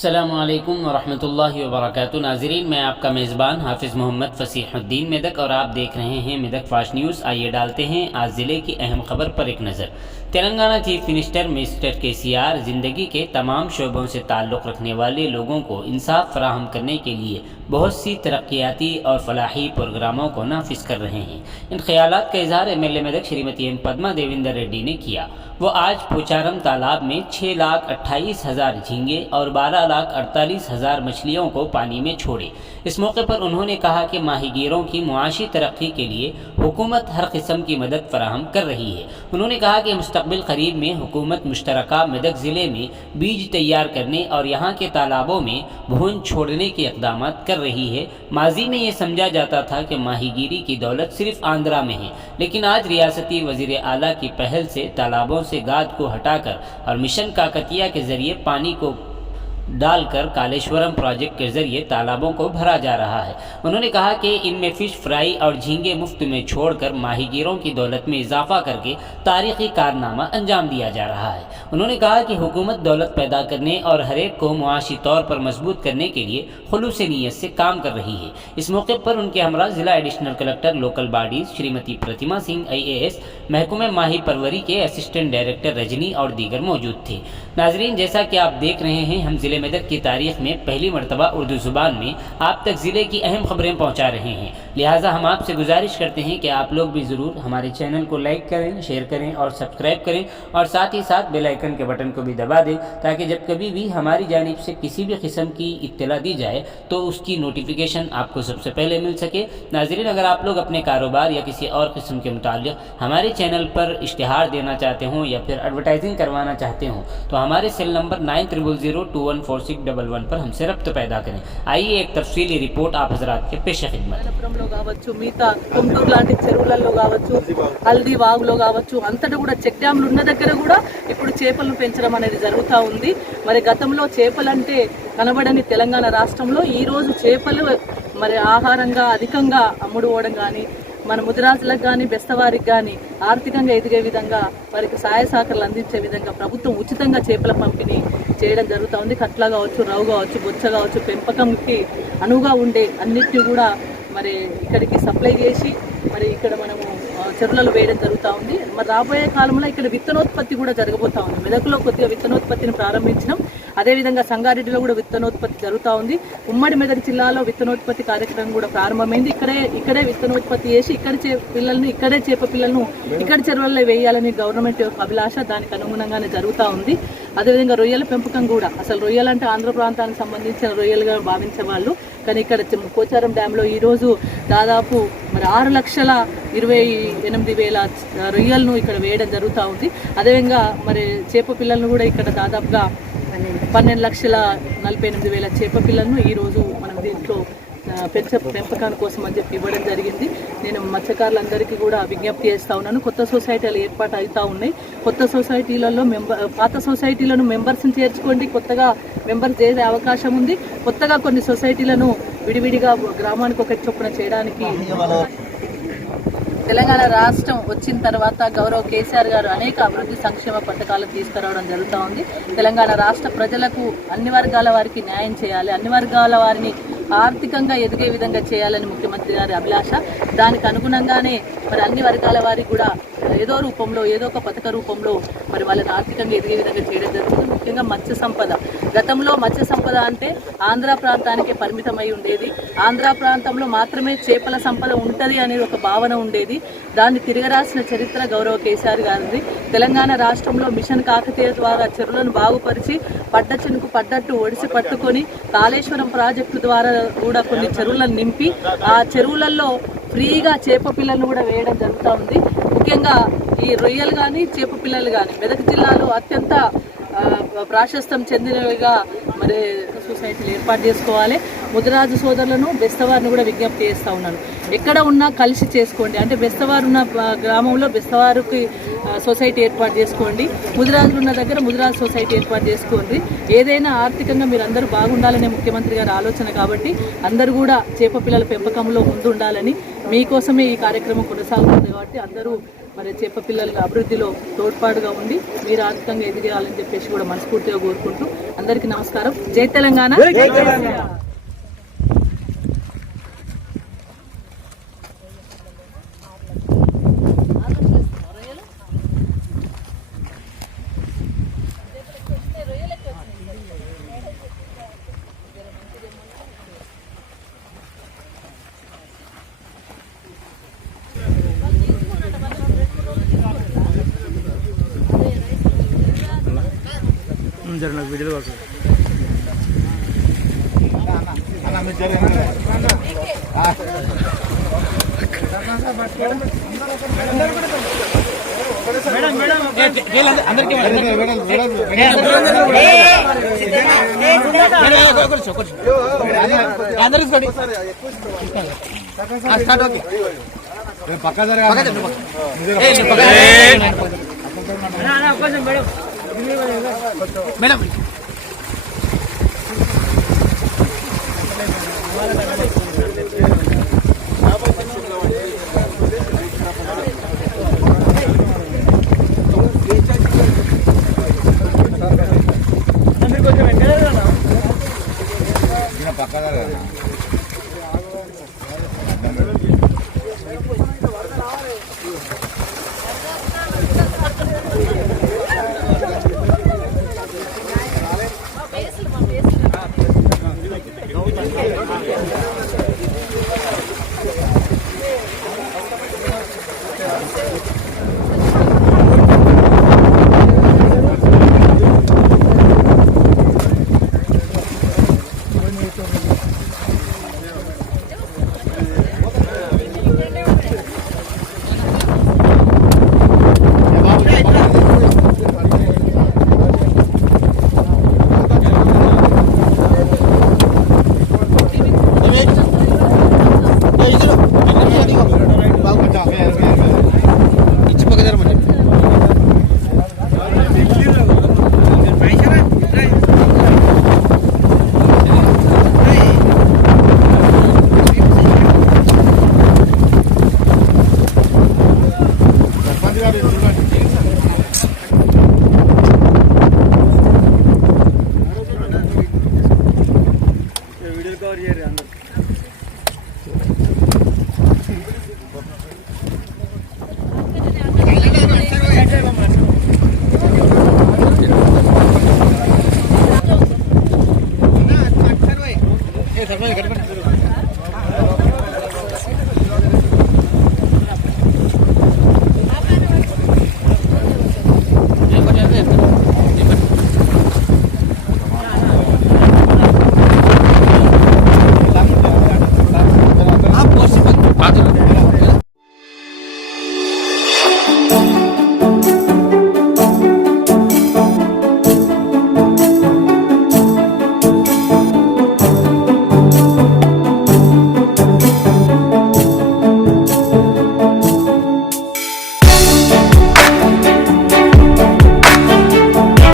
अस्सलामु अलैकुम वरहमतुल्लाहि वबरकातुहू। नाज़रीन, मैं आपका मेज़बान हाफिज़ मोहम्मद फ़सीहुद्दीन मेदक और आप देख रहे हैं मेदक फास्ट न्यूज़। आइए डालते हैं आज ज़िले की अहम खबर पर एक नज़र। Telangana chief minister mister KCR ज़िंदगी के तमाम शोबों से ताल्लुक़ रखने वाले लोगों को इंसाफ फराहम करने के लिए बहुत सी तरक्याती और फलाही प्रोग्रामों को नाफिज कर रहे हैं। इन ख्यालात का इजहार MLA मेदक श्रीमती एम पद्मा देवेंद्र रेड्डी ने किया। वो आज पोचारम तालाब में 6,28,000 झींगे और 12,48,000 मछलियों को पानी में छोड़े। इस मौके पर उन्होंने कहा कि माहीगीरों की मुआशी तरक्की के लिए हुकूमत हर किस्म की मदद फराहम कर रही है। उन्होंने कहा कि मुस्तक़बिल करीब में हुकूमत मुश्तरका मेदक ज़िले में बीज तैयार करने और यहाँ के तालाबों में भून छोड़ने के इक़दाम कर रही है। माजी में ये समझा जाता था कि माहीगीरी की दौलत सिर्फ आंध्रा में है, लेकिन आज रियासती वज़ीर आला की पहल से तालाबों से गाद को हटाकर और मिशन काकतिया के ज़रिए पानी को डालकर कालेश्वरम प्रोजेक्ट के ज़रिए तालाबों को भरा जा रहा है। उन्होंने कहा कि इनमें फ़िश फ्राई और झींगे मुफ्त में छोड़कर माहीगीरों की दौलत में इजाफा करके तारीख़ी कारनामा अंजाम दिया जा रहा है। उन्होंने कहा कि हुकूमत दौलत पैदा करने और हर एक को मुआशी तौर पर मजबूत करने के लिए खुलूस नीयत से काम कर रही है। इस मौके पर उनके हमरा ज़िला additional collector local bodies Shrimati Pratima Singh IAS, महकमे माही परवरी के असिस्टेंट डायरेक्टर रजनी और दीगर मौजूद थे। नाजरीन, जैसा कि आप देख रहे हैं, हम ज़िले मेदक की तारीख़ में पहली मरतबा उर्दू ज़ुबान में आप तक ज़िले की अहम खबरें पहुँचा रहे हैं। लिहाजा हम आपसे गुजारिश करते हैं कि आप लोग भी ज़रूर हमारे चैनल को लाइक करें, शेयर करें और सब्सक्राइब करें, और साथ ही साथ बेल आइकन के बटन को भी दबा दें, ताकि जब कभी भी हमारी जानिब से किसी भी किस्म की इत्तला दी जाए तो उसकी नोटिफिकेशन आपको सबसे पहले मिल सके। नाज़रीन, अगर आप लोग अपने कारोबार या किसी और किस्म के मुताल्लिक़ हमारे चैनल पर इश्तिहार देना चाहते हों या फिर एडवर्टाइजिंग करवाना चाहते हों तो हमारे सेल नंबर 9000214611 पर हमसे रब्त पैदा करें। आइए एक तफसीली रिपोर्ट आप हजरात के पेश खिदमत। మిగతా కుంటూరు లాంటి చెరువులలో కావచ్చు, హల్దీ వాగులో కావచ్చు, అంతటా కూడా చెక్ డ్యామ్లు ఉన్న దగ్గర కూడా ఇప్పుడు చేపలను పెంచడం అనేది జరుగుతూ ఉంది. మరి గతంలో చేపలంటే కనబడని తెలంగాణ రాష్ట్రంలో ఈరోజు చేపలు మరి ఆహారంగా అధికంగా అమ్ముడుపోవడం కానీ, మన ముదిరాజులకు కానీ బెస్తవారికి కానీ ఆర్థికంగా ఎదిగే విధంగా వారికి సహాయ సహకారాలు అందించే విధంగా ప్రభుత్వం ఉచితంగా చేపల పంపిణీ చేయడం జరుగుతూ ఉంది. కట్ల కావచ్చు, రవ్వు కావచ్చు, బొచ్చ కావచ్చు, పెంపకంకి అనువుగా ఉండే అన్నిటిని కూడా మరి ఇక్కడికి సప్లై చేసి మరి ఇక్కడ మనము చెరువులలో వేయడం జరుగుతూ ఉంది. మరి రాబోయే కాలంలో ఇక్కడ విత్తనోత్పత్తి కూడా జరగబోతూ ఉంది. మెదక్లో కొద్దిగా విత్తనోత్పత్తిని ప్రారంభించినాం. అదేవిధంగా సంగారెడ్డిలో కూడా విత్తనోత్పత్తి జరుగుతూ ఉంది. ఉమ్మడి మెదక్ జిల్లాలో విత్తనోత్పత్తి కార్యక్రమం కూడా ప్రారంభమైంది. ఇక్కడే విత్తనోత్పత్తి చేసి ఇక్కడే చేప పిల్లలను ఇక్కడ చెరువుల్లో వేయాలని గవర్నమెంట్ యొక్క అభిలాష, దానికి అనుగుణంగానే జరుగుతూ ఉంది. అదేవిధంగా రొయ్యల పెంపకం కూడా, అసలు రొయ్యలంటే ఆంధ్ర ప్రాంతానికి సంబంధించిన రొయ్యలుగా భావించే వాళ్ళు, కానీ ఇక్కడ పోచారం డ్యాంలో ఈరోజు దాదాపు మరి 6,28,000 రొయ్యలను ఇక్కడ వేయడం జరుగుతూ ఉంది. అదేవిధంగా మరి చేప పిల్లలను కూడా ఇక్కడ దాదాపుగా 12,48,000 చేప పిల్లలను ఈరోజు మనం దీంట్లో పెంపకాని కోసం అని చెప్పి ఇవ్వడం జరిగింది. నేను మత్స్యకారులందరికీ కూడా విజ్ఞప్తి చేస్తూ ఉన్నాను. కొత్త సొసైటీలు ఏర్పాటు అవుతూ ఉన్నాయి. కొత్త సొసైటీలలో పాత సొసైటీలను మెంబర్స్ని చేర్చుకోండి. కొత్తగా మెంబర్స్ చేసే అవకాశం ఉంది. కొత్తగా కొన్ని సొసైటీలను విడివిడిగా గ్రామానికి ఒకటి చొప్పున చేయడానికి తెలంగాణ రాష్ట్రం వచ్చిన తర్వాత గౌరవ KCR గారు అనేక అభివృద్ధి సంక్షేమ పథకాలను తీసుకురావడం జరుగుతూ ఉంది. తెలంగాణ రాష్ట్ర ప్రజలకు అన్ని వర్గాల వారికి న్యాయం చేయాలి, అన్ని వర్గాల వారిని ఆర్థికంగా ఎదిగే విధంగా చేయాలని ముఖ్యమంత్రి గారి అభిలాష. దానికి అనుగుణంగానే మరి అన్ని వర్గాల వారికి కూడా ఏదో రూపంలో, ఏదో ఒక పథక రూపంలో మరి వాళ్ళని ఆర్థికంగా ఎదిగే విధంగా చేయడం జరుగుతుంది. ముఖ్యంగా మత్స్య సంపద. గతంలో మత్స్య సంపద అంటే ఆంధ్ర ప్రాంతానికే పరిమితమై ఉండేది. ఆంధ్ర ప్రాంతంలో మాత్రమే చేపల సంపద ఉంటుంది అనేది ఒక భావన ఉండేది. దాన్ని తిరగరాసిన చరిత్ర గౌరవ KCR గారిది. తెలంగాణ రాష్ట్రంలో మిషన్ కాకతీయ ద్వారా చెరువులను బాగుపరిచి పడ్డ చెనుకు పడ్డట్టు ఒడిసి పట్టుకొని కాళేశ్వరం ప్రాజెక్టు ద్వారా కూడా కొన్ని చెరువులను నింపి ఆ చెరువులలో ఫ్రీగా చేప పిల్లలను కూడా వేయడం జరుగుతూ ఉంది. ముఖ్యంగా ఈ రొయ్యలు కానీ చేప పిల్లలు కానీ మెదక్ జిల్లాలో అత్యంత ప్రాశస్త్యం చెందినవిగా మరి సొసైటీలు ఏర్పాటు చేసుకోవాలి. ముదిరాజు సోదరులను బెస్తవారిని కూడా విజ్ఞప్తి చేస్తూ ఉన్నాను, ఎక్కడ ఉన్నా కలిసి చేసుకోండి. అంటే బెస్తవారు ఉన్న గ్రామంలో బెస్తవారికి సొసైటీ ఏర్పాటు చేసుకోండి, ముదిరాజులు ఉన్న దగ్గర ముదిరాజు సొసైటీ ఏర్పాటు చేసుకోండి. ఏదైనా ఆర్థికంగా మీరు అందరూ బాగుండాలనే ముఖ్యమంత్రి గారి ఆలోచన కాబట్టి అందరూ కూడా చేప పిల్లల పెంపకంలో ముందు ఉండాలని, మీకోసమే ఈ కార్యక్రమం కొనసాగుతుంది కాబట్టి అందరూ మరి చేప పిల్లల అభివృద్ధిలో తోడ్పాటుగా ఉండి మీరు ఆర్థికంగా ఎదిగేయాలని చెప్పేసి కూడా మనస్ఫూర్తిగా కోరుకుంటూ అందరికీ నమస్కారం. జై తెలంగాణ. వీడియో పక్క మేడం